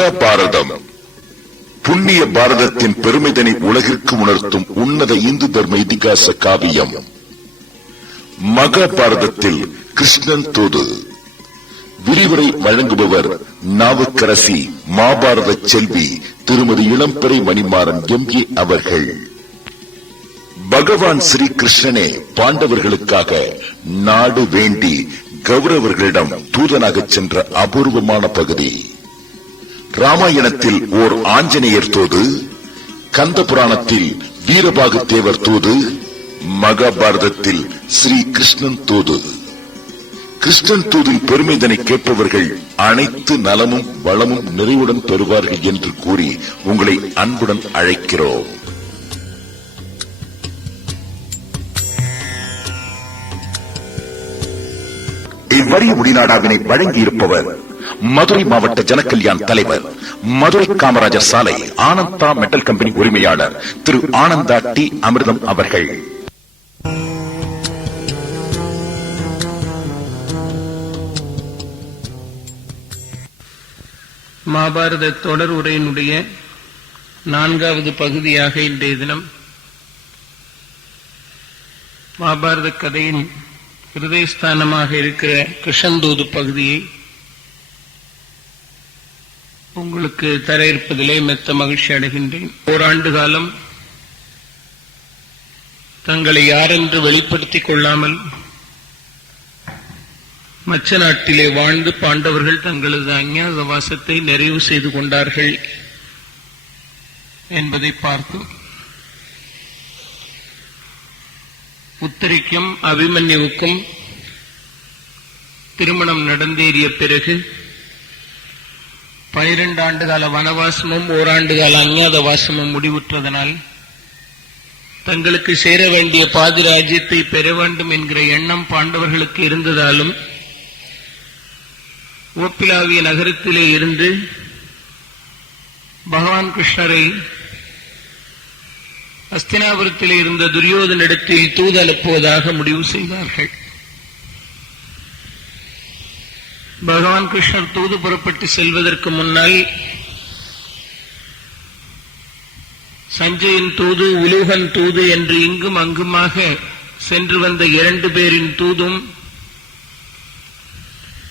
மகாபாரதம் புண்ணிய பாரதத்தின் பெருமிதனை உலகிற்கு உணர்த்தும் உன்னத இந்து தர்ம இதிகாச காவியம். மகாபாரதத்தில் கிருஷ்ணன் தூது. விரிவுரை வழங்குபவர் நாவுக்கரசி மாபாரத செல்வி திருமதி இளம்பெறை மணிமாறன் எம் ஏ அவர்கள். பகவான் ஸ்ரீ கிருஷ்ணனே பாண்டவர்களுக்காக நாடு வேண்டி கௌரவர்களிடம் தூதனாக சென்ற அபூர்வமான பகுதி. ராமாயணத்தில் ஓர் ஆஞ்சநேயர் தூது கந்த புராணத்தில் வீரபாகு தேவர் தூது மகாபாரதத்தில் ஸ்ரீ கிருஷ்ணன் தூது. கிருஷ்ணன் தூதின் பெருமைதனை கேட்பவர்கள் அனைத்து நலமும் வளமும் நிறைவுடன் பெறுவார்கள் என்று கூறி உங்களை அன்புடன் அழைக்கிறோம். இவ்வறிய முடிநாடாவினை வழங்கியிருப்பவர் மதுரை மாவட்ட ஜனகல்யாண் தலைவர் மதுரை காமராஜர் சாலை ஆனந்தா மெட்டல் கம்பெனி உரிமையாளர் திரு ஆனந்தா டி. அமிர்தம் அவர்கள். மாபாரத தொடர் உரையினுடைய நான்காவது பகுதியாக இன்றைய தினம் மாபாரத கதையின் ஹிருதயஸ்தானமாக இருக்கிற கிருஷ்ணந்தூது பகுதியை உங்களுக்கு தர இருப்பதிலே மெத்த மகிழ்ச்சி அடைகின்றேன். ஓராண்டு காலம் தங்களை யாரென்று வெளிப்படுத்திக் கொள்ளாமல் மச்ச நாட்டிலே வாழ்ந்து பாண்டவர்கள் தங்களது அஞ்ஞாத வாசத்தை நிறைவு செய்து கொண்டார்கள் என்பதை பார்த்தோம் உத்தரிக்கும் அபிமன்யுவுக்கும் திருமணம் நடந்தேறிய பிறகு பனிரெண்டு ஆண்டு கால வனவாசமும் ஓராண்டு கால அஞ்ஞாத வாசமும் முடிவுற்றதனால் தங்களுக்கு சேர வேண்டிய பாதி ராஜ்யத்தை பெற வேண்டும் என்கிற எண்ணம் பாண்டவர்களுக்கு இருந்ததாலும் ஓப்பிலாவிய நகரத்திலே இருந்து பகவான் கிருஷ்ணரை அஸ்தினாபுரத்திலே இருந்த துரியோதனிடத்தில் தூது அனுப்புவதாக முடிவு செய்தார்கள். பகவான் கிருஷ்ணர் தூது புறப்பட்டு செல்வதற்கு முன்னால் சஞ்சயின் தூது உலூகன் தூது என்று இங்கும் அங்குமாக சென்று வந்த இரண்டு பேரின் தூதும்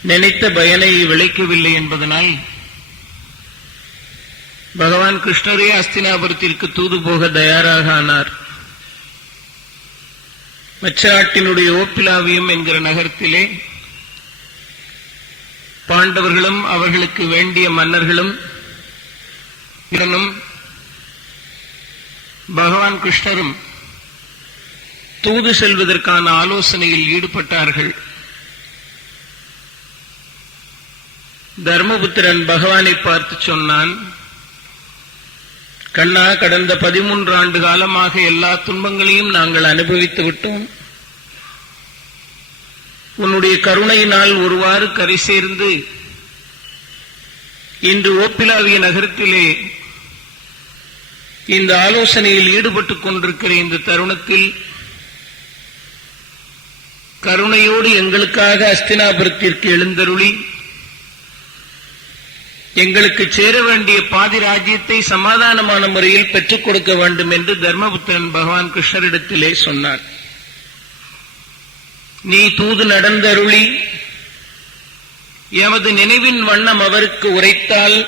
நினைத்த பயனை விளைக்கவில்லை என்பதனால் பகவான் கிருஷ்ணரே அஸ்தினாபுரத்திற்கு தூது போக தயாராக ஆனார். மச்ச நாட்டினுடைய ஓப்பிலாவியம் என்கிற நகரத்திலே பாண்டவர்களும் அவர்களுக்கு வேண்டிய மன்னர்களும் பகவான் கிருஷ்ணரும் தூது செல்வதற்கான ஆலோசனையில் ஈடுபட்டார்கள். தர்மபுத்திரன் பகவானை பார்த்து சொன்னான் கண்ணா கடந்த பதிமூன்று ஆண்டு காலமாக எல்லா துன்பங்களையும் நாங்கள் அனுபவித்து விட்டோம். உன்னுடைய கருணையினால் ஒருவாறு கரை சேர்ந்து இன்று ஓப்பிலாவிய நகரத்திலே இந்த ஆலோசனையில் ஈடுபட்டுக் கொண்டிருக்கிற இந்த தருணத்தில் கருணையோடு எங்களுக்காக அஸ்தினாபுரத்திற்கு எழுந்தருளி எங்களுக்கு சேர வேண்டிய பாதி ராஜ்யத்தை சமாதானமான முறையில் பெற்றுக் கொடுக்க வேண்டும் என்று தர்மபுத்திரன் பகவான் கிருஷ்ணரிடத்திலே சொன்னார். நீ தூது நடந்தருளி. எமது நினைவின் வண்ணம் அவருக்கு உரைத்தால்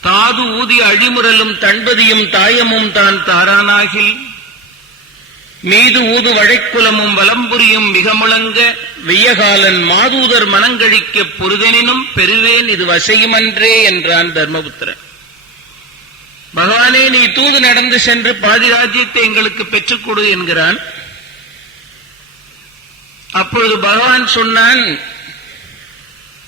தாது ஊதி அழிமுரலும் தன்பதியும் தாயமும் தான் தாரானாகில். மீது ஊது வழைக்குலமும் வலம்புரியும் மிக முழங்க வெய்யகாலன் மாதூதர் மனங்கழிக்க பொருதெனினும் பெறுவேன் இது வசையுமன்றே என்றான் தர்மபுத்திரன். பகவானே நீ தூது நடந்து சென்று பாதி ராஜ்யத்தை எங்களுக்கு பெற்றுக் கொடு என்கிறான். அப்பொழுது பகவான் சொன்னான்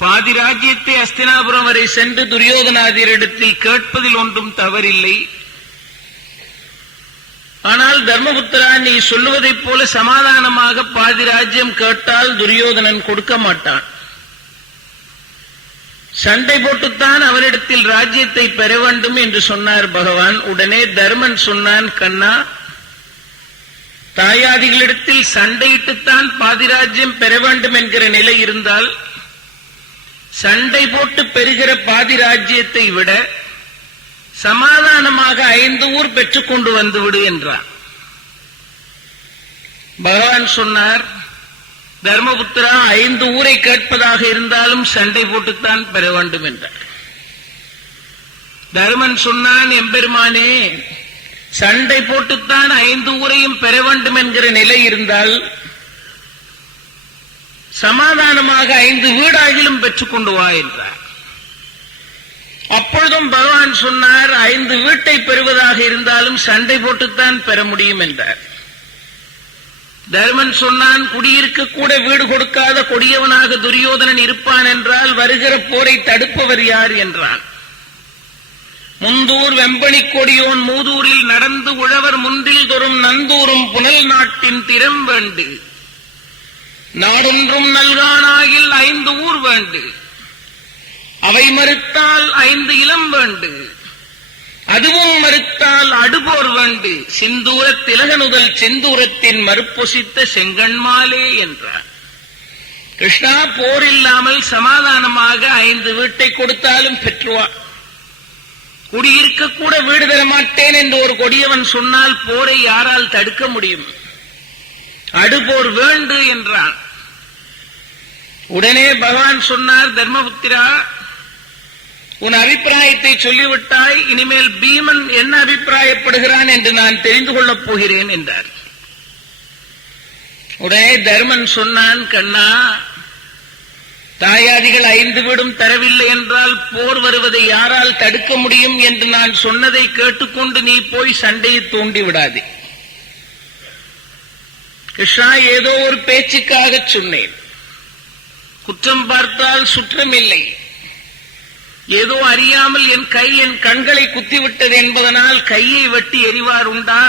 பாதி ராஜ்யத்தை அஸ்தினாபுரம் வரை சென்று துரியோதனாதியரிடத்தில் கேட்பதில் ஒன்றும் தவறில்லை. ஆனால் தர்மபுத்திரா நீ சொல்லுவதைப் போல சமாதானமாக பாதி ராஜ்யம் கேட்டால் துரியோதனன் கொடுக்க மாட்டான். சண்டை போட்டுத்தான் அவரிடத்தில் ராஜ்யத்தை பெற வேண்டும் என்று சொன்னார் பகவான். உடனே தர்மன் சொன்னான் கண்ணா தாயாதிகளிடத்தில் சண்டையிட்டுத்தான் பாதிராஜ்யம் பெற வேண்டும் என்கிற நிலை இருந்தால் சண்டை போட்டு பெறுகிற பாதிராஜ்யத்தை விட சமாதானமாக ஐந்து ஊர் பெற்றுக் கொண்டு என்றார். பகவான் சொன்னார் தர்மபுத்திரா ஐந்து ஊரை கேட்பதாக இருந்தாலும் சண்டை போட்டுத்தான் பெற வேண்டும் என்றார். தர்மன் சொன்னான் எம்பெருமானே சண்டை போட்டுத்தான் ஐந்து ஊரையும் பெற வேண்டும் என்கிற நிலை இருந்தால் சமாதானமாக ஐந்து வீடாகிலும் பெற்றுக் கொண்டு வா என்றார். அப்பொழுதும் பகவான் சொன்னார் ஐந்து வீட்டை பெறுவதாக இருந்தாலும் சண்டை போட்டுத்தான் பெற முடியும் என்றார். தர்மன் சொன்னான் குடியிருக்க கூட வீடு கொடுக்காத கொடியவனாக துரியோதனன் இருப்பான் என்றால் வருகிற போரை தடுப்பவர் யார் என்றான். முந்தூர் வெம்பணி கொடியோன் மூதூரில் நடந்து உழவர் முன்றில் தொறும் நந்தூரும் புனல் நாட்டின் திறம் வேண்டு. நாடொன்றும் நல்கானாகில் ஐந்து ஊர் வேண்டு. அவை மறுத்தால் ஐந்து இளம் வேண்டு. அதுவும் மறுத்தால் அடுபோர் வேண்டு. சிந்தூர திலகனுதல் செந்தூரத்தின் மறுப்பொசித்த செங்கண்மாலே என்றார். கிருஷ்ணா போர் இல்லாமல் சமாதானமாக ஐந்து வீட்டை கொடுத்தாலும் பெற்றுவார். குடியிருக்க கூட வீடு தர மாட்டேன் என்று ஒரு கொடியவன் சொன்னால் போரை யாரால் தடுக்க முடியும்? அடுபோர் வேண்டு என்றான். உடனே பகவான் சொன்னார் தர்மபுத்திரா உன் அபிப்பிராயத்தை சொல்லிவிட்டாய் இனிமேல் பீமன் என்ன அபிப்பிராயப்படுகிறான் என்று நான் தெரிந்து கொள்ளப் போகிறேன் என்றார். உடனே தர்மன் சொன்னான் கண்ணா தாயாதிகள் ஐந்து வீடும் தரவில்லை என்றால் போர் வருவதை யாரால் தடுக்க முடியும் என்று நான் சொன்னதை கேட்டுக்கொண்டு நீ போய் சண்டையை தூண்டி விடாதே. கிருஷ்ணா ஏதோ ஒரு பேச்சுக்காக சொன்னேன். குற்றம் பார்த்தால் சுற்றமில்லை. ஏதோ அறியாமல் என் கை என் கண்களை குத்திவிட்டது என்பதனால் கையை வெட்டி எரிவார் உண்டா?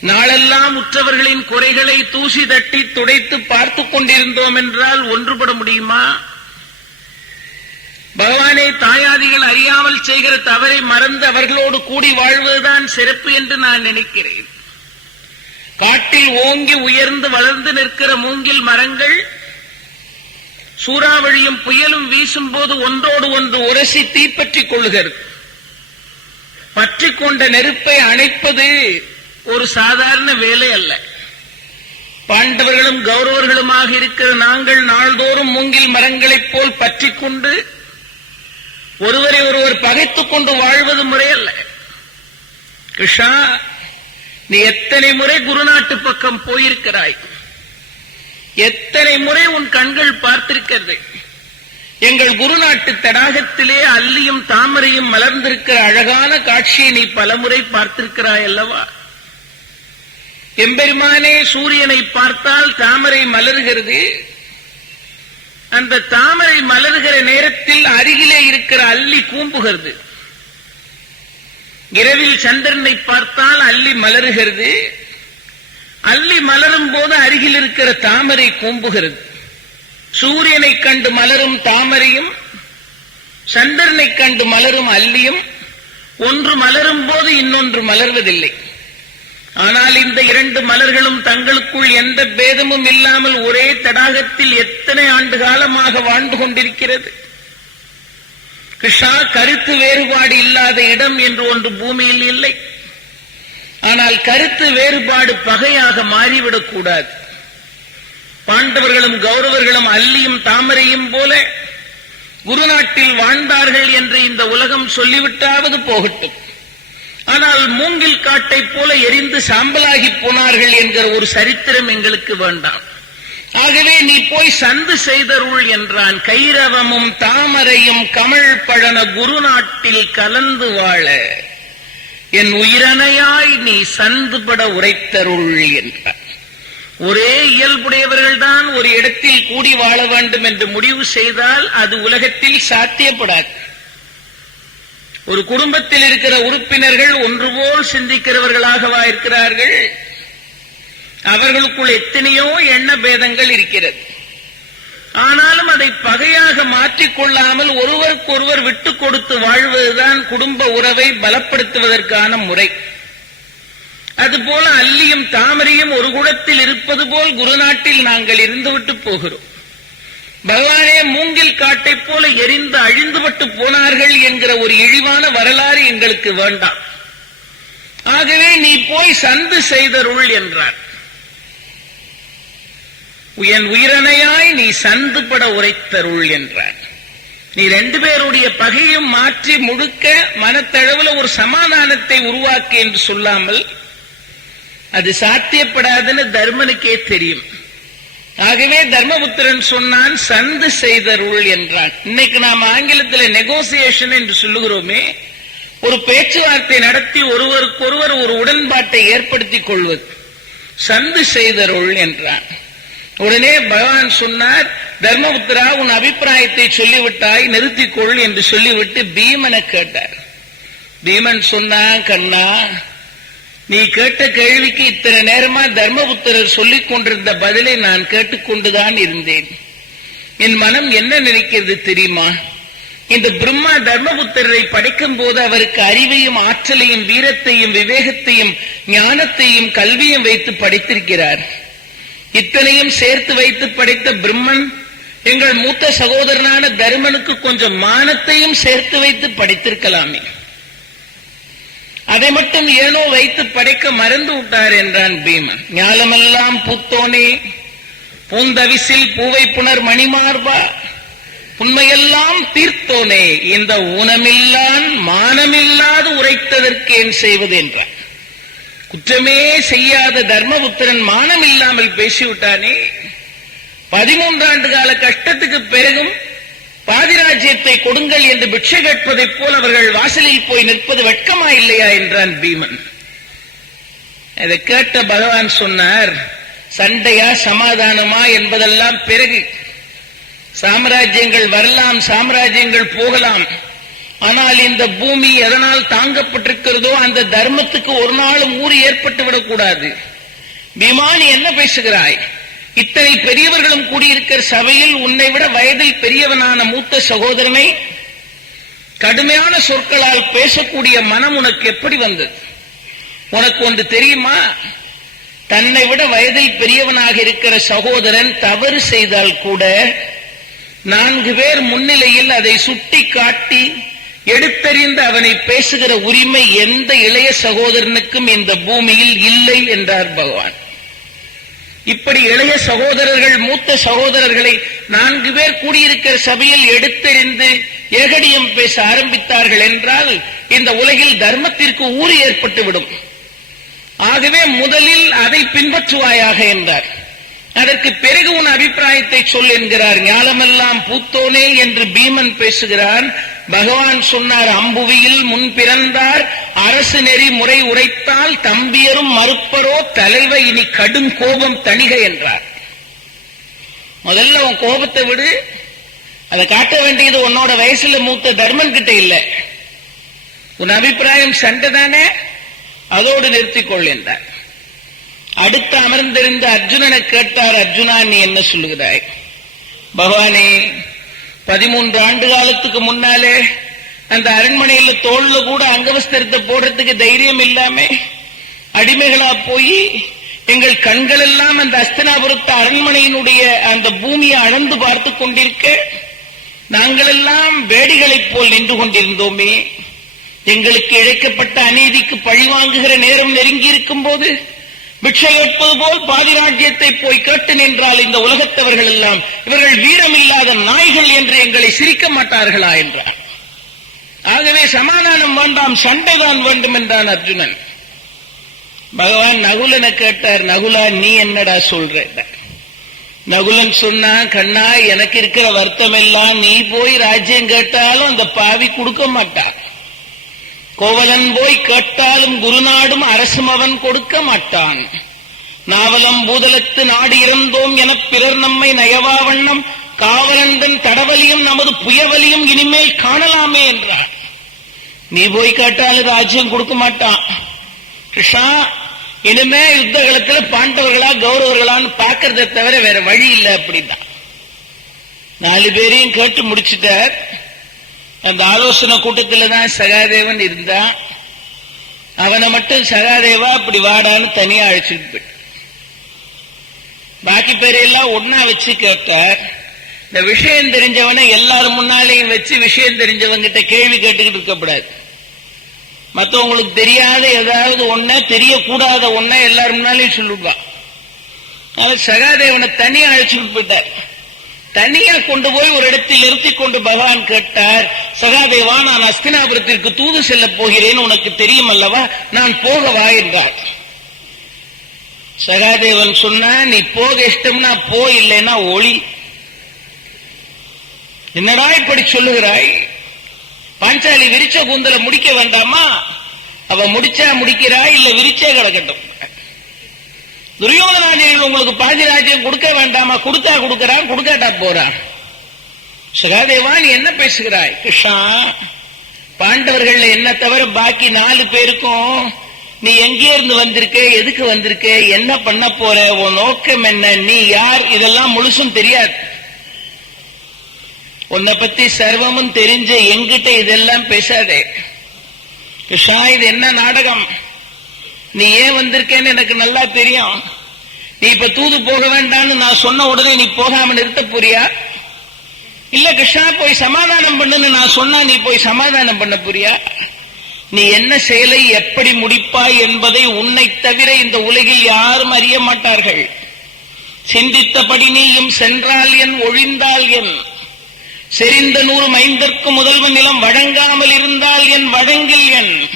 நாளெல்லாம் உற்றவர்களின் குறைகளை தூசி தட்டி துடைத்து பார்த்துக் கொண்டிருந்தோம் என்றால் ஒன்றுபட முடியுமா? பகவானை தாயாதிகள் அறியாமல் செய்கிற தவறை மறந்து அவர்களோடு கூடி வாழ்வதுதான் சிறப்பு என்று நான் நினைக்கிறேன். காட்டில் ஓங்கி உயர்ந்து வளர்ந்து நிற்கிற மூங்கில் மரங்கள் சூறாவளியும் புயலும் வீசும் போது ஒன்றோடு ஒன்று உரசி தீப்பற்றிக் கொள்ளுகிறது பற்றிக் கொண்ட நெருப்பை அணைப்பது ஒரு சாதாரண வேலை அல்ல. பாண்டவர்களும் கௌரவர்களுமாக இருக்கிற நாங்கள் நாள்தோறும் மூங்கில் மரங்களைப் போல் பற்றிக் கொண்டு ஒருவரை ஒருவர் பகைத்துக் கொண்டு வாழ்வது முறை அல்ல. கிருஷ்ணா நீ எத்தனை முறை குருநாட்டு பக்கம் போயிருக்கிறாய்? எத்தனை முறை உன் கண்கள் பார்த்திருக்கிறது? எங்கள் குருநாட்டு தடாகத்திலே அல்லியும் தாமரையும் மலர்ந்திருக்கிற அழகான காட்சியை நீ பலமுறை பார்த்திருக்கிறாய் அல்லவா? எம்பெருமானே சூரியனை பார்த்தால் தாமரை மலர்கிறது. அந்த தாமரை மலர்கிற நேரத்தில் அருகிலே இருக்கிற அள்ளி கூம்புகிறது. இரவில் சந்திரனை பார்த்தால் அல்லி மலருகிறது. அள்ளி மலரும் போது அருகில் இருக்கிற தாமரை கூம்புகிறது. சூரியனை கண்டு மலரும் தாமரையும் சந்திரனை கண்டு மலரும் அல்லியும் ஒன்று மலரும் போது இன்னொன்று மலர்வதில்லை. ஆனால் இந்த இரண்டு மலர்களும் தங்களுக்குள் எந்த பேதமும் இல்லாமல் ஒரே தடாகத்தில் எத்தனை ஆண்டு காலமாக வாழ்ந்து கொண்டிருக்கிறது? கிருஷ்ணா கருத்து வேறுபாடு இல்லாத இடம் என்று ஒன்று பூமியில் இல்லை. ஆனால் கருத்து வேறுபாடு பகையாக மாறிவிடக் கூடாது. பாண்டவர்களும் கௌரவர்களும் அல்லியும் தாமரையும் போல குருநாட்டில் வாழ்ந்தார்கள் என்று இந்த உலகம் சொல்லிவிட்டாவது போகட்டும். ஆனால் மூங்கில் காட்டை போல எரிந்து சாம்பலாகி போனார்கள் என்கிற ஒரு சரித்திரம் எங்களுக்கு வேண்டாம். ஆகவே நீ போய் சந்து செய்தருள் என்றான். கைரவமும் தாமரையும் கமல் பழன குருநாட்டில் கலந்து வாழ. என் உயிரணையாய் நீ சந்துபட உரைத்தருள் என்றார். ஒரே இயல்புடையவர்கள்தான் ஒரு இடத்தில் கூடி வாழ வேண்டும் என்று முடிவு செய்தால் அது உலகத்தில் சாத்தியப்படாது. ஒரு குடும்பத்தில் இருக்கிற உறுப்பினர்கள் ஒன்றுபோல் சிந்திக்கிறவர்களாகவா இருக்கிறார்கள்? அவர்களுக்குள் எத்தனையோ எண்ண பேதங்கள் இருக்கிறது. ஆனாலும் அதை பகையாக மாற்றிக்கொள்ளாமல் ஒருவருக்கொருவர் விட்டுக் கொடுத்து வாழ்வதுதான் குடும்ப உறவை பலப்படுத்துவதற்கான முறை. அதுபோல அல்லியும் தாமரையும் ஒரு குடத்தில் இருப்பது போல் குருநாட்டில் நாங்கள் இருந்துவிட்டு போகிறோம். பகவானே மூங்கில் காட்டை போல எரிந்து அழிந்துபட்டு போனார்கள் என்கிற ஒரு இழிவான வரலாறு எங்களுக்கு வேண்டாம். ஆகவே நீ போய் சந்து செய்தருள் என்றார். என் உயிரணையாய் நீ சந்துபட உரைத்தருள் என்றார். நீ ரெண்டு பேருடைய பகையும் மாற்றி முழுக்க மனத்தளவுல ஒரு சமாதானத்தை உருவாக்கு என்று சொல்லாமல் அது சாத்தியப்படாதுன்னு தர்மனுக்கே தெரியும். ஆகவே தர்மபுத்திரன் சொன்னான் சந்து செய்தருள் என்றான். இன்னைக்கு நாம் ஆங்கிலத்தில் நெகோசியேஷன் என்று சொல்லுகிறோமே ஒரு பேச்சுவார்த்தை நடத்தி ஒருவருக்கொருவர் ஒரு உடன்பாட்டை ஏற்படுத்திக் கொள்வது. சந்து செய்தருள் என்றான். உடனே பகவான் சொன்னார் தர்மபுத்திரா உன் அபிப்பிராயத்தை சொல்லிவிட்டாய் நிறுத்திக்கொள் என்று சொல்லிவிட்டு பீமனை கேட்டார். பீமன் சொன்னான் கண்ணா நீ கேட்ட கேள்விக்கு இத்தனை நேரமா தர்மபுத்திரர் சொல்லிக் கொண்டிருந்த பதிலை நான் கேட்டுக்கொண்டுதான் இருந்தேன். என் மனம் என்ன நினைக்கிறது தெரியுமா? இந்த பிரம்மா தர்மபுத்திரரை படைக்கும் போது அவருக்கு அறிவையும் ஆற்றலையும் வீரத்தையும் விவேகத்தையும் ஞானத்தையும் கல்வியும் வைத்து படைத்திருக்கிறார். இத்தனையும் சேர்த்து வைத்து படைத்த பிரம்மன் எங்கள் மூத்த சகோதரனான தருமனுக்கு கொஞ்சம் மானத்தையும் சேர்த்து வைத்து படைத்திருக்கலாமே. அதை மட்டும் ஏனோ வைத்து படைக்க மறந்து விட்டார் என்றான் பீமன். ஞாலமெல்லாம் பூத்தோனே பூந்தவிசில் பூவை புனர் மணிமார்பா உண்மையெல்லாம் தீர்த்தோனே இந்த ஊனமில்லான் மானமில்லாது உரைத்ததற்கு ஏன் செய்வது என்றார் குற்றமே செய்யாத தர்மபுத்திரன் மானம் இல்லாமல் பேசிவிட்டானே. பதிமூன்றாண்டு கால கஷ்டத்துக்கு பிறகும் பாதிராஜ்யத்தை கொடுங்கள் என்று பிக்ஷை கேட்பதைப் போல் அவர்கள் வாசலில் போய் நிற்பது வெட்கமா இல்லையா என்றான் பீமன். இதை கேட்ட பகவான் சொன்னார் சண்டையா சமாதானமா? என்பதெல்லாம் பிறகு. சாம்ராஜ்யங்கள் வரலாம் சாம்ராஜ்யங்கள் போகலாம். ஆனால் இந்த பூமி எதனால் தாங்கப்பட்டிருக்கிறதோ அந்த தர்மத்துக்கு ஒரு நாளும் ஊறு ஏற்பட்டு விடக்கூடாது விமானி என்ன பேசுகிறாய்? இத்தனை பெரியவர்களும் கூடியிருக்கிற சபையில் உன்னை விட வயதில் பெரியவனான மூத்த சகோதரனை கடுமையான சொற்களால் பேசக்கூடிய மனம் உனக்கு எப்படி வந்தது? உனக்கு ஒன்று தெரியுமா? தன்னை விட வயதில் பெரியவனாக இருக்கிற சகோதரன் தவறு செய்தால் கூட நான்கு பேர் முன்னிலையில் அதை சுட்டி காட்டி எடுத்தறிந்து அவனை பேசுகிற உரிமை எந்த இளைய சகோதரனுக்கும் இந்த பூமியில் இல்லை என்றார் பகவான். இப்படி இளைய சகோதரர்கள் மூத்த சகோதரர்களை நான்கு பேர் கூடியிருக்கிற சபையில் எடுத்தெறிந்து ஏகடியம் பேச ஆரம்பித்தார்கள் என்றால் இந்த உலகில் தர்மத்திற்கு ஊறு ஏற்பட்டுவிடும். ஆகவே முதலில் அதை பின்பற்றுவாயாக என்றார். அதற்கு பிறகு உன் அபிப்பிராயத்தை சொல் என்கிறார். ஞானமெல்லாம் பூத்தோனே என்று பீமன் பேசுகிறான். பகவான் சொன்னார் அம்புவியில் முன் பிறந்தார் அரசு நெறி முறை உரைத்தால் தம்பியரும் மறுப்பரோ தலைவை இனி கடும் கோபம் தணிக என்றார். முதல்ல உன் கோபத்தை விடு. அதை காட்ட வேண்டியது உன்னோட வயசுல மூத்த தர்மன் கிட்ட இல்ல. உன் அபிப்பிராயம் சண்டை தானே? அதோடு நிறுத்திக் கொள் என்றார். அடுத்து அமர்ந்திருந்த அர்ஜுனனை கேட்டார் அர்ஜுனா நீ என்ன சொல்லுகிறாய்? பகவானே பதிமூன்று ஆண்டு காலத்துக்கு முன்னாலே அந்த அரண்மனையில தோல்ல கூட அங்கவஸ்திரத்தை போடுறதுக்கு தைரியம் இல்லாம அடிமைகளா போய் எங்கள் கண்கள் எல்லாம் அந்த அஸ்தனாபுரத்து அரண்மனையினுடைய அந்த பூமியை அளந்து பார்த்து கொண்டிருக்க நாங்கள் எல்லாம் வேடிகளைப் போல் நின்று கொண்டிருந்தோமே. எங்களுக்கு இழைக்கப்பட்ட அநீதிக்கு பழி வாங்குகிற நேரம் நெருங்கி இருக்கும் போது பிக்ஷை கேட்பது போல் பாதிராஜ்யத்தை போய் கேட்டு நின்றால் இந்த உலகத்தவர்கள் எல்லாம் இவர்கள் வீரமில்லாத நாய்கள் என்று எங்களை சிரிக்க மாட்டார்களா என்றார். ஆகவே சமாதானம் வேண்டாம் சண்டைதான் வேண்டும் என்றான் அர்ஜுனன். பகவான் நகுலனை கேட்டார் நகுலா நீ என்னடா சொல்ற? நகுலன் சொன்னா கண்ணா எனக்கு இருக்கிற வருத்தம் எல்லாம் நீ போய் ராஜ்யம் கேட்டாலும் அந்த பாவி கொடுக்க மாட்டார் கோவலன் போய் கேட்டாலும் குருநாடும் அரசும் அவன் கொடுக்க மாட்டான். நாவலம் பூதலத்து நாடு இறந்தோம் என பிறர் நம்மை நயவா வண்ணம் காவலந்தன் தடவலியும் நமது புயவலியும் இனிமேல் காணலாமே என்றார். நீ போய் கேட்டாலும் ராஜ்யம் கொடுக்க மாட்டான். கிருஷ்ணா இனிமே யுத்த காலத்துல பாண்டவர்களா கௌரவர்களான்னு பாக்குறதை தவிர வேற வழி இல்லை அப்படின்னா. நாலு பேரையும் கேட்டு முடிச்சிட்டார். அந்த ஆலோசனை கூட்டத்தில் தான் சகாதேவன் இருந்தான் அவனை மட்டும் சகாதேவா அப்படி வாடான்னு தனியா அழைச்சிட்டு போயிட்டு. பாக்கி பேரையெல்லாம் ஒன்னா வச்சு கேட்டார். இந்த விஷயம் தெரிஞ்சவனை எல்லாரும் முன்னாலேயும் வச்சு விஷயம் தெரிஞ்சவங்கிட்ட கேள்வி கேட்டுக்கிட்டு இருக்கக்கூடாது. மத்தவங்களுக்கு தெரியாத ஏதாவது ஒன்ன தெரியக்கூடாத ஒன்ன எல்லாரும் முன்னாலேயும் சொல்லுவான் அவர் சகாதேவனை தனியா அழைச்சிட்டு போயிட்டார். தனியா கொண்டு போய் ஒரு இடத்தில் நிறுத்தி கொண்டு பகவான் கேட்டார் சகாதேவா நான் அஸ்தினாபுரத்திற்கு தூது செல்ல போகிறேன் உனக்கு தெரியும் அல்லவா நான் போகவா என்றார். சகாதேவன் சொன்னா நீ போக இஷ்டம்னா போ இல்லைன்னா ஒளி. என்னடா இப்படி சொல்லுகிறாய்? பாஞ்சாலி விரிச்ச கூந்தல முடிக்க வேண்டாமா? அவ முடிச்சா முடிக்கிறாய் இல்ல விரிச்சே கிடக்கட்டும். துரியோதனாஜிகள் உங்களுக்கு பாதி ராஜ்யம் கொடுக்க வேண்டாமா? கொடுத்தா கொடுக்கிறான் கொடுக்காட்டா போறான் சகாதேவா நீ என்ன பேசுகிறாய்? கிருஷ்ணா பாண்டவர்கள் என்ன தவிர பாக்கி நாலு பேருக்கும் நீ எங்கே இருந்து வந்திருக்க? எதுக்கு வந்திருக்க? என்ன பண்ண போற? உன் நோக்கம் என்ன? நீ யார்? இதெல்லாம் முழுசும் தெரியாது. உன்னை பத்தி சர்வமும் தெரிஞ்ச எங்கிட்ட இதெல்லாம் பேசாதே. கிருஷ்ணா இது என்ன நாடகம்? நீ ஏன் வந்திருக்கேன்னு எனக்கு நல்லா தெரியும். நீ இப்ப தூது போக வேண்டாம்னு நான் சொன்ன உடனே நீ போகாம நிறுத்த போறியா? இல்ல கிருஷ்ணா போய் சமாதானம் பண்ணுன்னு நான் சொன்னா நீ போய் சமாதானம் பண்ண புரியா? நீ என்ன செயலை எப்படி முடிப்பாய் என்பதை உன்னை தவிர இந்த உலகில் யாரும் அறிய மாட்டார்கள். சிந்தித்தபடி நீயும் சென்றால் என் ஒழிந்தால் என். செறிந்த நூறு மைந்தற்கு முதல்வன் நிலம் வழங்காமல் இருந்தால் என் வழங்கில் என்.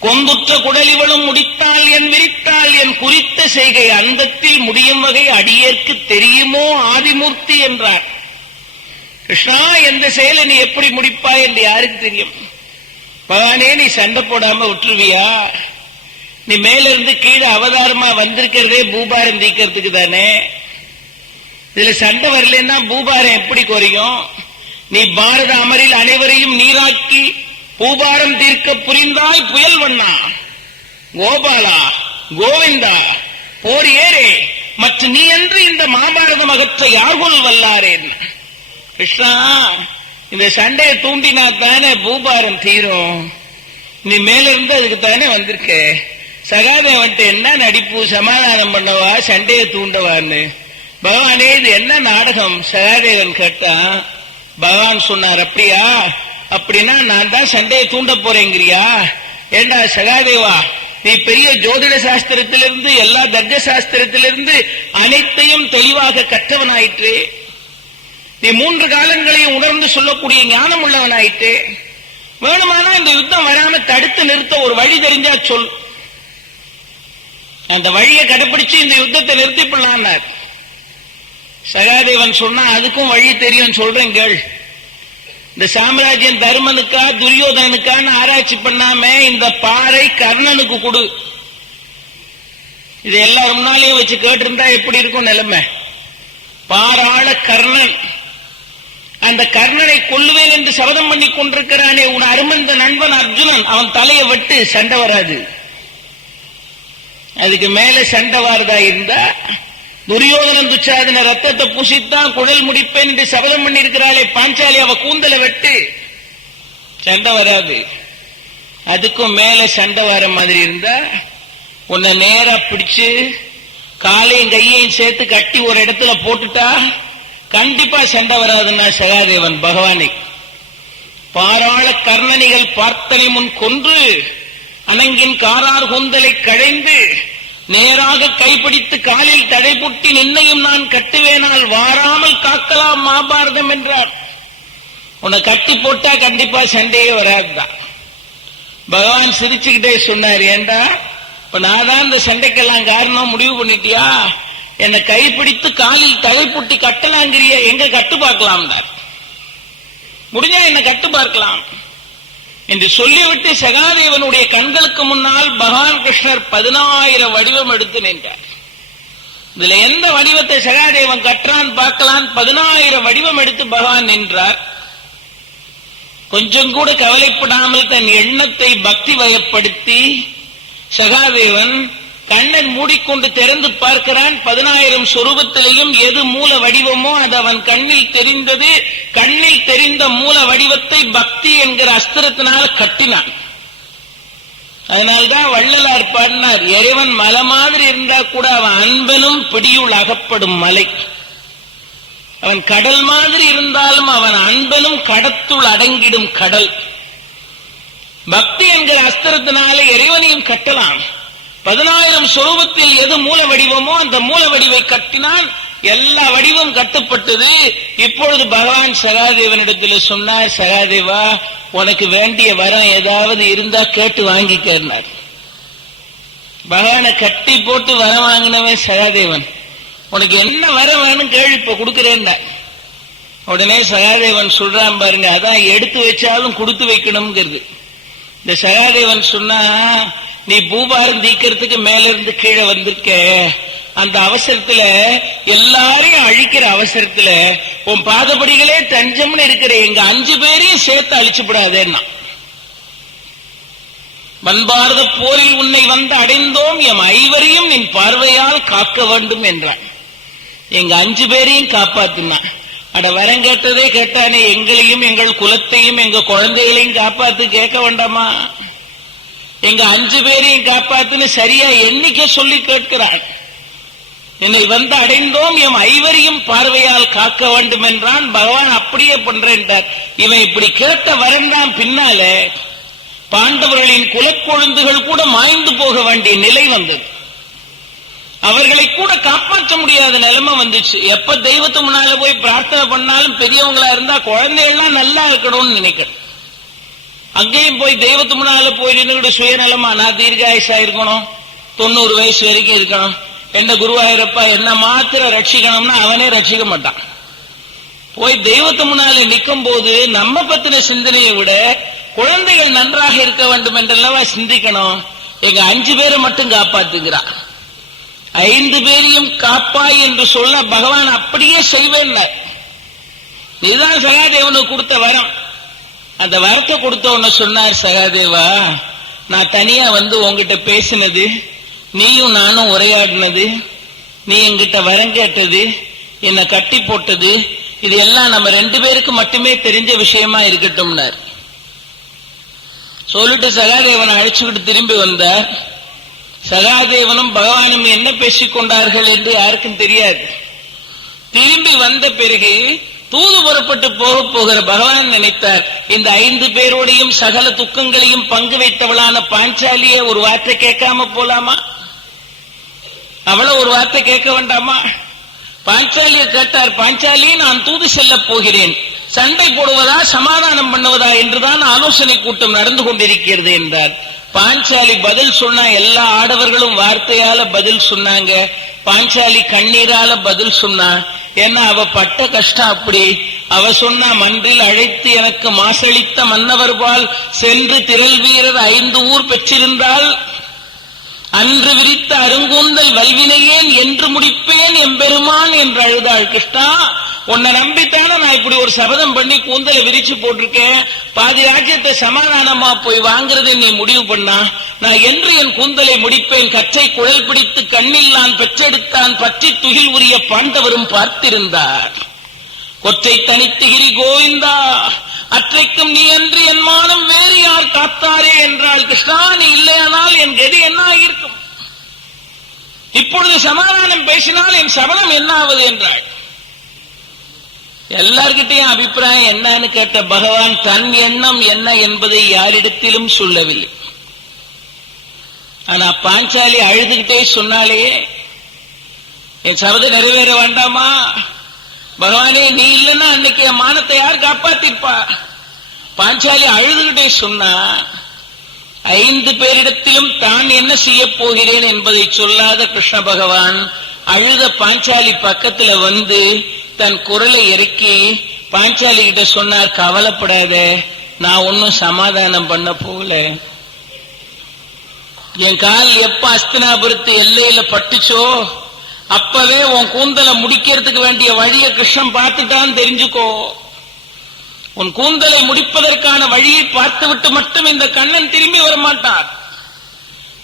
கொந்துற்ற குடலிவளும் முடித்தால் என் விரித்தால் என். குறித்த செய்கை அந்தத்தில் முடியும் வகை அடியேற்கு தெரியுமோ ஆதிமூர்த்தி என்றார். கிருஷ்ணா எந்த செயலை நீ எப்படி முடிப்பாய் என்று யாருக்கு தெரியும்? பகவானே நீ சண்டை போடாம விட்டுருவியா? நீ மேல இருந்து கீழே அவதாரமா வந்திருக்கிறதே பூபாரம் தீக்கிறதுக்கு தானே? இதுல சண்டை வரலன்னா பூபாரம் எப்படி குறையும்? நீ பாரத அமரில் அனைவரையும் நீராக்கி பூபாரம் தீர்க்க புரிந்தாய் புயல் வண்ணா. கோபாலா கோவிந்தா போர் ஏரே மற்ற நீ என்று இந்த மாபாரதம் அகற்ற யார்கொள் வல்லாரேன்? கிருஷ்ணா இந்த சண்டையை தூண்டினா தானே பூபாரம் தீரும். நீ மேல இருந்து அதுக்கு தானே வந்திருக்க. வந்துட்டு என்ன நடிப்பு சமாதானம் பண்ணவா சண்டையை தூண்டவான்னு? பகவானே இது என்ன நாடகம்? சகாதேவன் கேட்டான் பகவான் சொன்னார் அப்படியா? அப்படின்னா நான் தான் சண்டையை தூண்ட போறேங்கிறியா? ஏண்டா சகாதேவா நீ பெரிய ஜோதிட சாஸ்திரத்திலிருந்து எல்லா தர்க்க சாஸ்திரத்திலிருந்து அனைத்தையும் தெளிவாக கற்றவனாயிற்று. நீ மூன்று காலங்களையும் உணர்ந்து சொல்லக்கூடிய ஞானம் உள்ளவனாயிட்டு வேணுமானா இந்த யுத்தம் வராம தடுத்து நிறுத்த ஒரு வழி தெரிஞ்சா சொல். அந்த வழியை கடைபிடிச்சு இந்த யுத்தத்தை நிறுத்திப்படலான்னார் சகாதேவன் சொன்னா அதுக்கும் வழி தெரியும் சொல்றேன் கேள். இந்த சாம்ராஜ்யம் தர்மனுக்கா துரியோதனுக்கான்னு ஆராய்ச்சி பண்ணாம இந்த பாறை கர்ணனுக்கு கொடு. இது எல்லாரும் முன்னாலேயும் வச்சு கேட்டிருந்தா எப்படி இருக்கும் நிலைமை? பாராள கர்ணன். அந்த கர்ணனை கொள்ளுவேன் என்று சபதம் பண்ணி கொண்டிருக்கிறானே உன் அருமந்த நண்பன் அர்ஜுனன் அவன் தலையை வெட்டு சண்டை வராது. அதுக்கு மேல சண்டை வாரதா இருந்தா துரியோதனன் துச்சாதன ரத்தத்தை பூசித்தான் குழல் முடிப்பேன் என்று சபதம் பண்ணி இருக்கிறாளே பாஞ்சாலி அவ கூந்தலை வெட்டு. சண்டை வராது. அதுக்கும் மேல சண்டை வர மாதிரி இருந்தா உன்னை நேரா பிடிச்சு காலையும் கையையும் சேர்த்து கட்டி ஒரு இடத்துல போட்டுட்டா கண்டிப்பா சண்டை வராதுன்னா சகாதேவன் பகவானை. பாராள கர்ணனிகள் பார்த்தனை முன் கொன்று அணங்கின் காரார் கொந்தலை கழைந்து நேராக கைப்பிடித்து காலில் தடைபுட்டி நின்னையும் நான் கட்டுவேனால் வாராமல் காக்கலாம் மாபாரதம் என்றார். உன்னை கட்டி போட்டா கண்டிப்பா சண்டையே வராதுதான் பகவான் சிரிச்சுக்கிட்டே சொன்னார் ஏண்டா? இப்ப நான் தான் இந்த சண்டைக்கெல்லாம் காரணம்? முடிவு பண்ணிட்டியா? என்னை கைப்பிடித்து காலில் தலைப்புட்டி கட்டலாங்கிறிய எங்க கட்டு பார்க்கலாம் முடிஞ்சா என்ன கட்டு பார்க்கலாம் என்று சொல்லிவிட்டு சகாதேவனுடைய கண்களுக்கு முன்னால் பகவான் கிருஷ்ணர் பதினாயிரம் வடிவம் எடுத்து நின்றார். இதுல எந்த வடிவத்தை சகாதேவன் கற்றான் பார்க்கலாம். பதினாயிரம் வடிவம் எடுத்து பகவான் நின்றார். கொஞ்சம் கூட கவலைப்படாமல் தன் எண்ணத்தை பக்தி வயப்படுத்தி சகாதேவன் கண்ணன் மூடிக்கொண்டு திறந்து பார்க்கிறான். பதினாயிரம் சொரூபத்திலையும் எது மூல வடிவமோ அது அவன் கண்ணில் தெரிந்தது. கண்ணில் தெரிந்த மூல வடிவத்தை பக்தி என்கிற அஸ்திரத்தினால கட்டினான். அதனால்தான் வள்ளலார் பாடினார் இறைவன் மலை மாதிரி இருந்தா கூட அவன் அன்பனும் பிடியுள் அகப்படும் மலை. அவன் கடல் மாதிரி இருந்தாலும் அவன் அன்பனும் கடத்துள் அடங்கிடும் கடல். பக்தி என்கிற அஸ்திரத்தினால இறைவனையும் கட்டலாம். பதினாயிரம் சொரூபத்தில் எது மூல வடிவமோ அந்த மூல வடிவை கட்டினால் எல்லா வடிவம் கட்டப்பட்டது. இப்பொழுது பகவான் சகாதேவனிடத்தில் சொன்னார் சகாதேவா உனக்கு வேண்டிய வரம் ஏதாவது இருந்தா கேட்டு வாங்கிக்கிறார் பகவானை கட்டி போட்டு வரம் வாங்கினவன் சகாதேவன். உனக்கு என்ன வரம் வேணும் கேள்வி இப்ப கொடுக்கிறேன் உடனே சகாதேவன் சொல்றான் பாருங்க அதான் எடுத்து வச்சாலும் கொடுத்து வைக்கணுங்கிறது இந்த சகாதேவன் சொன்னா நீ பூபாரம் தீக்கிறதுக்கு மேல இருந்து கீழே வந்திருக்க. அந்த அவசரத்துல எல்லாரையும் அழிக்கிற அவசரத்துல உன் பாதபடிகளே தஞ்சம்னு இருக்கிற எங்க அஞ்சு பேரையும் சேர்த்து அழிச்சுப்படாதேன்னா. வன்பாரத போரில் உன்னை வந்து அடைந்தோம் எம் ஐவரையும் நின் பார்வையால் காக்க வேண்டும் என்றான். எங்க அஞ்சு பேரையும் காப்பாத்தினான். அட வரம் கேட்டதே கேட்டானே எங்களையும் எங்கள் குலத்தையும் எங்க குழந்தைகளையும் காப்பாத்து கேட்க வேண்டாமா? எங்க அஞ்சு பேரையும் காப்பாத்துன்னு சரியா எண்ணிக்கை சொல்லி கேட்கிறாள். என்னை வந்து அடைந்தோம் எம் ஐவரையும் பார்வையால் காக்க வேண்டும் என்றான் பகவான் அப்படியே பண்றேன்டார் இவன் இப்படி கேட்ட வரந்தான் பின்னால பாண்டவர்களின் குலக்கொழுந்துகள் கூட மாய்ந்து போக வேண்டிய நிலை வந்தது. அவர்களை கூட காப்பாற்ற முடியாத நிலைமை வந்துச்சு. எப்ப தெய்வத்து முன்னால போய் பிரார்த்தனை பண்ணாலும் பெரியவங்களா இருந்தா குழந்தைகள்லாம் நல்லா இருக்கணும்னு நினைக்கிறேன் அங்கேயும் போய் தெய்வத்து முன்னால போய் நின்று சுயநலமா நான் தீர்காயுஷா இருக்கணும். தொண்ணூறு வயசு வரைக்கும் இருக்கணும். என்ன குருவாயிரப்பா என்ன மாத்திர ரட்சிக்கணும்னா அவனே ரட்சிக்க மாட்டான். போய் தெய்வத்து முன்னால நிற்கும் போது நம்ம பத்தின சிந்தனையை விட குழந்தைகள் நன்றாக இருக்க வேண்டும் என்றல்லவா சிந்திக்கணும். எங்க அஞ்சு பேரை மட்டும் காப்பாத்துகிறா ஐந்து பேரையும் காப்பாய் என்று சொல்ல பகவான் அப்படியே செய்வேன் இதுதான் சகாதேவனுக்கு கொடுத்த வரம். அந்த வரத்தை கொடுத்த உன்ன சொன்னார் சகாதேவா நான் தனியா வந்து உங்ககிட்ட பேசினது நீயும் நானும் உரையாடினது நீ என்கிட்ட வரம் கேட்டது என்னை கட்டி போட்டது இது எல்லாம் நம்ம ரெண்டு பேருக்கு மட்டுமே தெரிஞ்ச விஷயமா இருக்கட்டும்னார். சொல்லிட்டு சகாதேவனை அழைச்சுக்கிட்டு திரும்பி வந்தார். சகாதேவனும் பகவானும் என்ன பேசிக் கொண்டார்கள் என்று யாருக்கும் தெரியாது. திரும்பி வந்த பிறகு தூது புறப்பட்டு போக போகிற பகவான் நினைத்தார் இந்த ஐந்து பேரோடையும் சகல துக்கங்களையும் பங்கு வைத்தவளான பாஞ்சாலிய ஒரு வார்த்தை கேட்காம போலாமா? அவள ஒரு வார்த்தை கேட்க வேண்டாமா? பாஞ்சாலிய கேட்டார் பாஞ்சாலி நான் தூது செல்ல போகிறேன். சண்டை போடுவதா சமாதானம் பண்ணுவதா என்றுதான் ஆலோசனை கூட்டம் நடந்து கொண்டிருக்கிறது என்றார். பாஞ்சாலி பதில் சொன்னா எல்லா ஆடவர்களும் வார்த்தையால பதில் சொன்னாங்க. பாஞ்சாலி கண்ணீரால பதில் சொன்னா ஏன்னா அவ பட்ட கஷ்டம் அப்படி. அவ சொன்னா மன்றில் அழைத்து எனக்கு மாசளித்த மன்னவர்பால் சென்று திரள் வீரர் ஐந்து ஊர் பெற்றிருந்தால் அன்று விரித்த அருங்கூந்தல் வல்வினையேன் என்று முடிப்பேன் எம்பெருமான் என்று அழுதாள் கிருஷ்ணா. உன்னை நம்பித்தானே நான் இப்படி ஒரு சபதம் பண்ணி கூந்தலை விரிச்சு போட்டிருக்கேன். பாதி ராஜ்யத்தை சமாதானமா போய் வாங்குறது நீ முடிவு பண்ணா. நான் என்று என் கூந்தலை முடிப்பேன். கற்றை குழல் பிடித்து கண்ணில் நான் பெற்றெடுத்தான். பற்றி துகில் உரிய பாண்டவரும் பார்த்திருந்தார். கொற்றை தனித்துகிரி கோவிந்தா. அற்றைக்கும் நீ என்று என் மானம் வேறு யார் காத்தாரே என்றால் கிருஷ்ணா நீ இல்லையானால் என் கதி என்ன ஆகியிருக்கும் இப்பொழுது சமாதானம் பேசினால் என் சபதம் என்ன ஆவது என்றாள். எல்லார்கிட்டையும் அபிப்பிராயம் என்னன்னு கேட்ட பகவான் தன் எண்ணம் என்ன என்பதை யாரிடத்திலும் சொல்லவில்லை. ஆனா பாஞ்சாலி அழுதுகிட்டே சொன்னாலே என் சபதம் நிறைவேற வேண்டாமா? பகவானே நீ இல்லைன்னா அன்னைக்கு என் மானத்தை யார் காப்பாத்திருப்பா பாஞ்சாலி அழுதுகிட்டே சொன்னா ஐந்து பேரிடத்திலும் தான் என்ன செய்ய போகிறேன் என்பதை சொல்லாத கிருஷ்ண பகவான் அழுத பாஞ்சாலி பக்கத்துல வந்து தன் குரலை இறக்கி பாஞ்சாலி கிட்ட சொன்னார் கவலைப்படாத நான் ஒன்னும் சமாதானம் பண்ண போகல. என் கால் எப்ப அஸ்தினாபுரத்து எல்லையில பட்டுச்சோ அப்பவே உன் கூந்தலை முடிக்கிறதுக்கு வேண்டிய வழியை கிருஷ்ணன் பார்த்துட்டான்னு தெரிஞ்சுக்கோ. உன் கூந்தலை முடிப்பதற்கான வழியை பார்த்துவிட்டு மட்டும் இந்த கண்ணன் திரும்பி வரமாட்டார்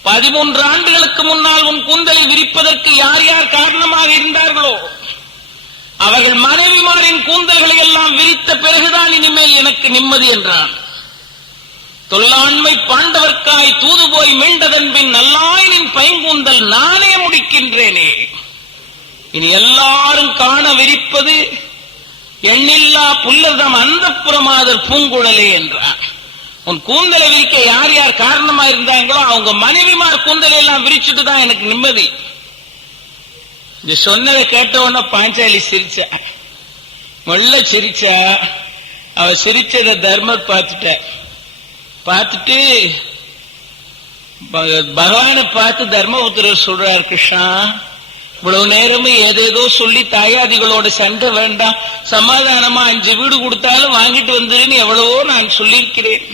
பதிமூன்று ஆண்டுகளுக்கு முன்னால் உன் கூந்தலை விரிப்பதற்கு யார் யார் காரணமாக இருந்தார்களோ அவர்கள் மனைவிமாரின் கூந்தல்களை எல்லாம் விரித்த பிறகுதான் இனிமேல் எனக்கு நிம்மதி என்றான். தொல்லாண்மை பாண்டவர்க்காய் தூது போய் மீண்டதன் பின் நல்லாயினின் பைங்கூந்தல் நானே முடிக்கின்றேனே. இனி எல்லாரும் காண விரிப்பது எண்ணில்லா புல்லதம் அந்த புறமாதர் பூங்குழலே என்றார். உன் கூந்தலை விரிக்க யார் யார் காரணமா இருந்தாங்களோ அவங்க மனைவிமார் கூந்தலை எல்லாம் விரிச்சுட்டு தான் எனக்கு நிம்மதி. இது சொன்னதை கேட்ட உடனே பாஞ்சாலி சிரிச்சா. மொல்ல சிரிச்சா. அவ சிரிச்சத தர்மர் பார்த்துட்ட. பார்த்துட்டு பகவானை பார்த்து தர்மபுத்திரர் சொல்றார் கிருஷ்ணா இவ்வளவு நேரமும் ஏதேதோ சொல்லி தாயாதிகளோட சண்டை வேண்டாம். சமாதானமா அஞ்சு வீடு கொடுத்தாலும் வாங்கிட்டு வந்துருன்னு எவ்வளவோ நான் சொல்லியிருக்கிறேன்.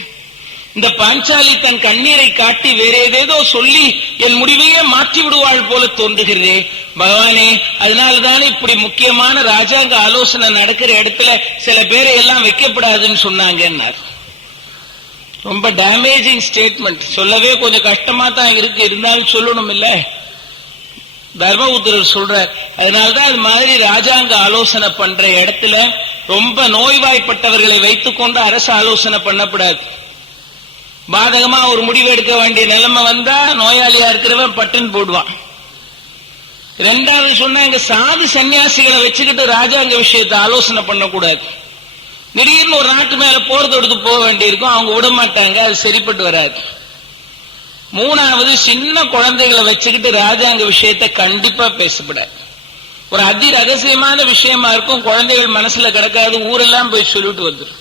இந்த பாஞ்சாலி தன் கண்ணீரை காட்டி வேற ஏதேதோ சொல்லி என் முடிவையே மாற்றி விடுவாள் போல தோன்றுகிறதே. பகவானே அதனாலதானே இப்படி முக்கியமான ராஜாங்க ஆலோசனை நடக்கிற இடத்துல சில பேரை எல்லாம் வைக்கப்படாதுன்னு சொன்னாங்கன்னார். ரொம்ப டேமேஜிங் ஸ்டேட்மெண்ட் சொல்லவே கொஞ்சம் கஷ்டமா தான் இருக்கு. இருந்தாலும் சொல்லணும் இல்ல தர்மபுத்திரர் சொல்றார் அதனாலதான் அது மாதிரி ராஜாங்க ஆலோசனை பண்ற இடத்துல ரொம்ப நோய்வாய்ப்பட்டவர்களை வைத்துக்கொண்டு அரசு ஆலோசனை பண்ணக்கூடாது. பாதகமா ஒரு முடிவு எடுக்க வேண்டிய நிலைமை வந்தா நோயாளியா இருக்கிறவன் பட்டன் போடுவான். ரெண்டாவது சொன்னாங்க சாது சன்னியாசிகளை வச்சுக்கிட்டு ராஜாங்க விஷயத்தை ஆலோசனை பண்ணக்கூடாது. திடீர்னு ஒரு நாட்டு மேல போர் தொடுத்து போக வேண்டியிருக்கும் அவங்க விட மாட்டாங்க அது சரிப்பட்டு வராது. மூணாவது சின்ன குழந்தைகளை வச்சுக்கிட்டு ராஜாங்க விஷயத்த கண்டிப்பா பேசப்படாது. ஒரு அதி ரகசியமான விஷயமா இருக்கும் குழந்தைகள் மனசுல கிடக்காது ஊரெல்லாம் போய் சொல்லிட்டு வந்துடும்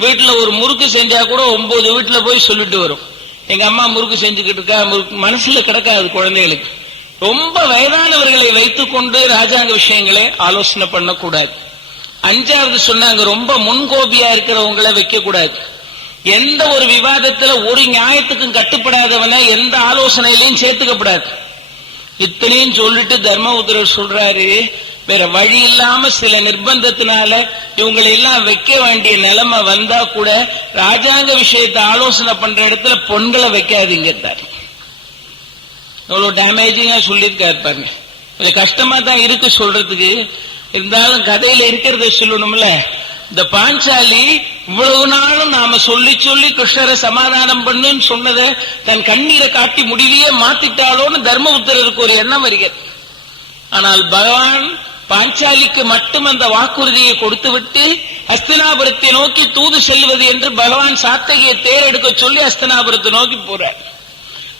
வீட்டுல ஒரு முறுக்கு செஞ்சா கூட ஒன்பது வீட்டுல போய் சொல்லிட்டு வரும். எங்க அம்மா முறுக்கு செஞ்சுக்கிட்டு இருக்கா முறுக்கு மனசுல கிடக்காது குழந்தைகளுக்கு. ரொம்ப வயதானவர்களை வைத்துக்கொண்டு ராஜாங்க விஷயங்களை ஆலோசனை பண்ணக்கூடாது. அஞ்சாவது சொன்னாங்க ரொம்ப முன்கோபியா இருக்கிறவங்களை வைக்க கூடாது எந்த ஒரு விவாதத்துல ஒரு நியாயத்துக்கும் கட்டுப்படாதவன எந்த ஆலோசனையிலையும் சேர்த்துக்கப்படாது. இத்தனையும் சொல்லிட்டு தர்மபுத்திரர் சொல்றாரு வேற வழி இல்லாம சில நிர்பந்தத்தினால இவங்களை எல்லாம் வைக்க வேண்டிய நிலைமை வந்தா கூட ராஜாங்க விஷயத்தை ஆலோசனை பண்ற இடத்துல பொண்களை வைக்காதீங்க எவ்வளவு டேமேஜிங்கா சொல்லியிருக்காரு பாருங்க. கொஞ்சம் கஷ்டமா தான் இருக்கு சொல்றதுக்கு. இருந்தாலும் கதையில இருக்கிறத சொல்லணும்ல. இந்த பாஞ்சாலி இவ்வளவு நாளும் நாம சொல்லி சொல்லி கிருஷ்ணரை சமாதானம் பண்ணுன்னு சொன்னதை தன் கண்ணீரை காட்டி முடிவையே மாத்திட்டாலோன்னு தர்மபுத்திரருக்கு ஒரு எண்ணம் வருகிறது. ஆனால் பகவான் பாஞ்சாலிக்கு மட்டும் அந்த வாக்குறுதியை கொடுத்துவிட்டு அஸ்தினாபுரத்தை நோக்கி தூது செல்வது என்று பகவான் சாத்தகியை தேரெடுக்க சொல்லி அஸ்தினாபுரத்தை நோக்கி போறார்.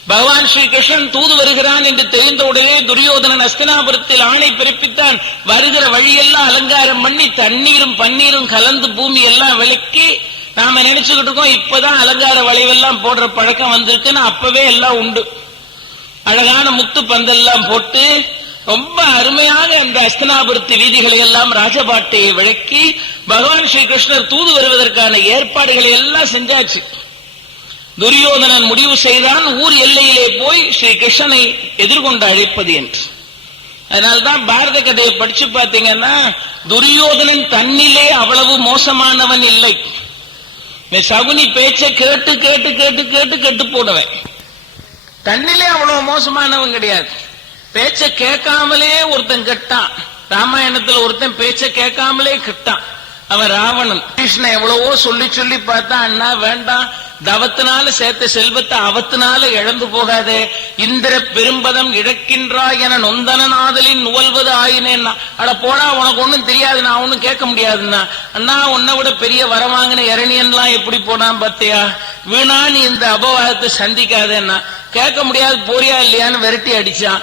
பகவான் ஸ்ரீ கிருஷ்ணன் தூது வருகிறான் என்று தெரிந்தவுடனே துரியோதனன் அஸ்தினாபுரத்தில் ஆணை பிறப்பித்தான். வருகிற வழியெல்லாம் அலங்காரம் பண்ணி தண்ணீரும் பன்னீரும் கலந்து பூமி எல்லாம் விளக்கி நாம நினைச்சுக்கிட்டு இருக்கோம் இப்பதான் அலங்கார வளைவெல்லாம் போடுற பழக்கம் வந்திருக்குன்னு அப்பவே எல்லாம் உண்டு. அழகான முத்து பந்தெல்லாம் போட்டு ரொம்ப அருமையாக அந்த அஸ்தனாபுரத்து வீதிகளை எல்லாம் ராஜபாட்டையை விளக்கி பகவான் ஸ்ரீ கிருஷ்ணர் தூது வருவதற்கான ஏற்பாடுகளை எல்லாம் செஞ்சாச்சு. துரியோதனன் முடிவு செய்தான் ஊர் எல்லையிலே போய் ஸ்ரீ கிருஷ்ணனை எதிர்கொண்டு அழைப்பது என்று. அதனால்தான் பாரத கதையை படிச்சு பார்த்தீங்கன்னா துரியோதனன் தன்னிலே அவ்வளவு மோசமானவன் இல்லை. சகுனி பேச்ச கேட்டு கேட்டு கேட்டு கேட்டு கெட்டு போனவன் தன்னிலே அவ்வளவு மோசமானவன் கிடையாது. பேச்ச கேட்காமலே ஒருத்தன் கெட்டான். ராமாயணத்துல ஒருத்தன் பேச்ச கேட்காமலே கெட்டான். அவன் ராவணன். கிருஷ்ணன் எவ்வளவோ சொல்லி சொல்லி பார்த்தா அண்ணா வேண்டாம் தவத்தினால சேர்த்த செல்வத்தை அவத்தினால இழந்து போகாதே. இந்திர பெரும்பதம் இழக்கின்றாய் என நொந்தனநாதலின் நுவல்வது ஆயினேன்னா. அட போடா உனக்கு ஒண்ணும் தெரியாது நான் ஒண்ணும் கேட்க முடியாதுன்னா. அண்ணா உன்னை விட பெரிய வரவாங்கின வாங்கின இரணியன்லாம் எப்படி போனான் பார்த்தியா வீணா நீ இந்த அபவாதத்தை சந்திக்காதேன்னா. கேட்க முடியாது போறியா இல்லையான்னு விரட்டி அடிச்சான்.